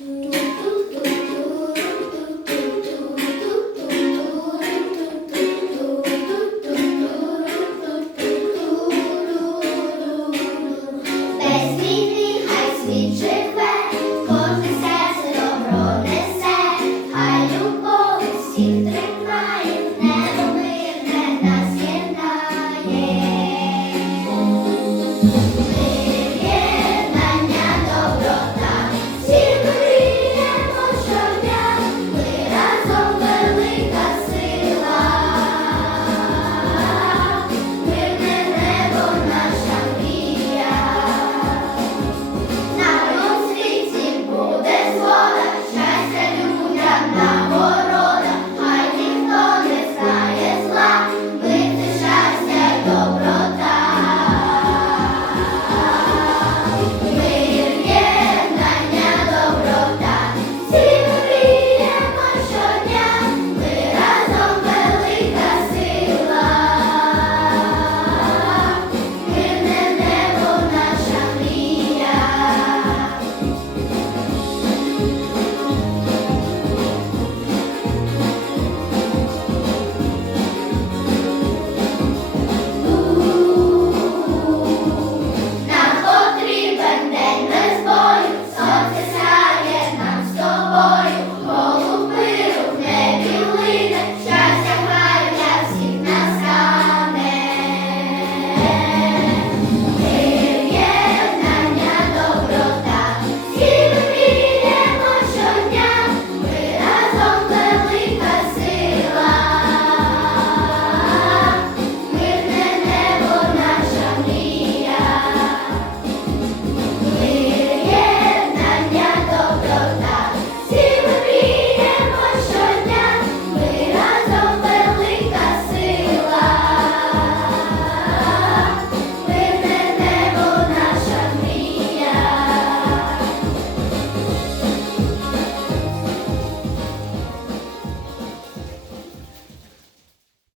음,